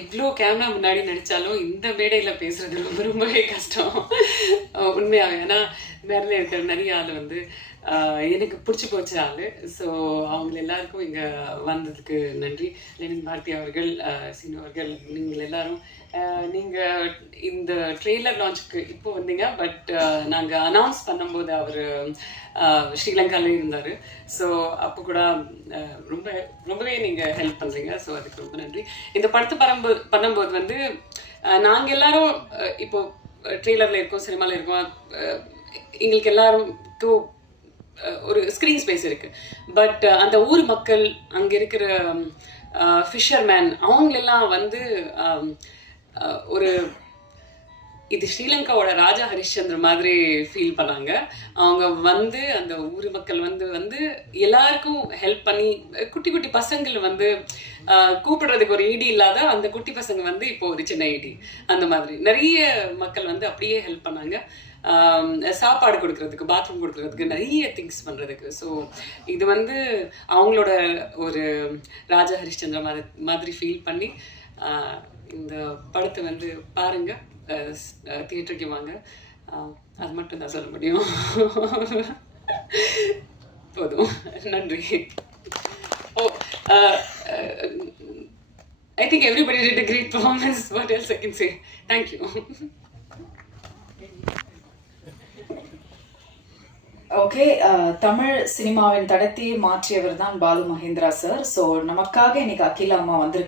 இவ்ளோ கேமரா முன்னாடி நடிச்சாலும் இந்த மேடையில பேசுறது ரொம்பவே கஷ்டம். உண்மையாவே. ஏன்னா மேடையில இருக்கிற நெறைய ஆளு வந்து எனக்கு புடிச்சு போச்ச ஆளு. ஸோ அவங்க எல்லாருக்கும் இங்க வந்ததுக்கு நன்றி. லெனின் பாரதி அவர்கள், சீனு அவர்கள், நீங்கள் எல்லாரும் நீங்க இந்த ட்ரெய்லர் லான்ச்சுக்கு இப்போ வந்தீங்க. பட் நாங்க அனௌன்ஸ் பண்ணும்போது அவரு ஸ்ரீலங்கால இருந்தாரு. ஸோ அப்போ கூட ரொம்ப ரொம்பவே நீங்க ஹெல்ப் பண்றீங்க. ஸோ அதுக்கு ரொம்ப நன்றி. இந்த படத்தை பண்ணும்போது வந்து நாங்க எல்லாரும் இப்போ ட்ரெய்லர்ல இருக்கோம், சினிமால இருக்கோம். எங்களுக்கு எல்லாருக்கும் ஒரு ஸ்க்ரீன் ஸ்பேஸ் இருக்கு. பட் அந்த ஊர் மக்கள், அங்க இருக்கிற ஃபிஷர்மேன், அவங்களெல்லாம் வந்து ஒரு இது ஸ்ரீலங்காவோட ராஜா ஹரிஷ்சந்திர மாதிரி ஃபீல் பண்ணாங்க. அவங்க வந்து அந்த ஊர் மக்கள் வந்து எல்லாருக்கும் ஹெல்ப் பண்ணி, குட்டி குட்டி பசங்கள் வந்து கூப்பிடுறதுக்கு ஒரு ஈடி இல்லாத அந்த குட்டி பசங்க வந்து இப்போ ஒரு சின்ன ஈடி, அந்த மாதிரி நிறைய மக்கள் வந்து அப்படியே ஹெல்ப் பண்ணாங்க. சாப்பாடு கொடுக்கறதுக்கு, பாத்ரூம் கொடுக்கறதுக்கு, நிறைய திங்ஸ் பண்றதுக்கு. ஸோ இது வந்து அவங்களோட ஒரு ராஜா ஹரிஷ்சந்திர மாதிரி ஃபீல் பண்ணி இந்த படத்தை வந்து பாருங்க, தியேட்டருக்கு வாங்க. அது மட்டும் தான் சொல்ல முடியும். போதும். நன்றி. ஓ, I think everybody did a great performance. What else I can say? Thank you. Okay, Tamil சினிமாவின் தடத்தையே மாற்றியவர் தான் பாலு மகேந்திரா சார். ஸோ நமக்காக இன்னைக்கு அகிலா அம்மா வந்து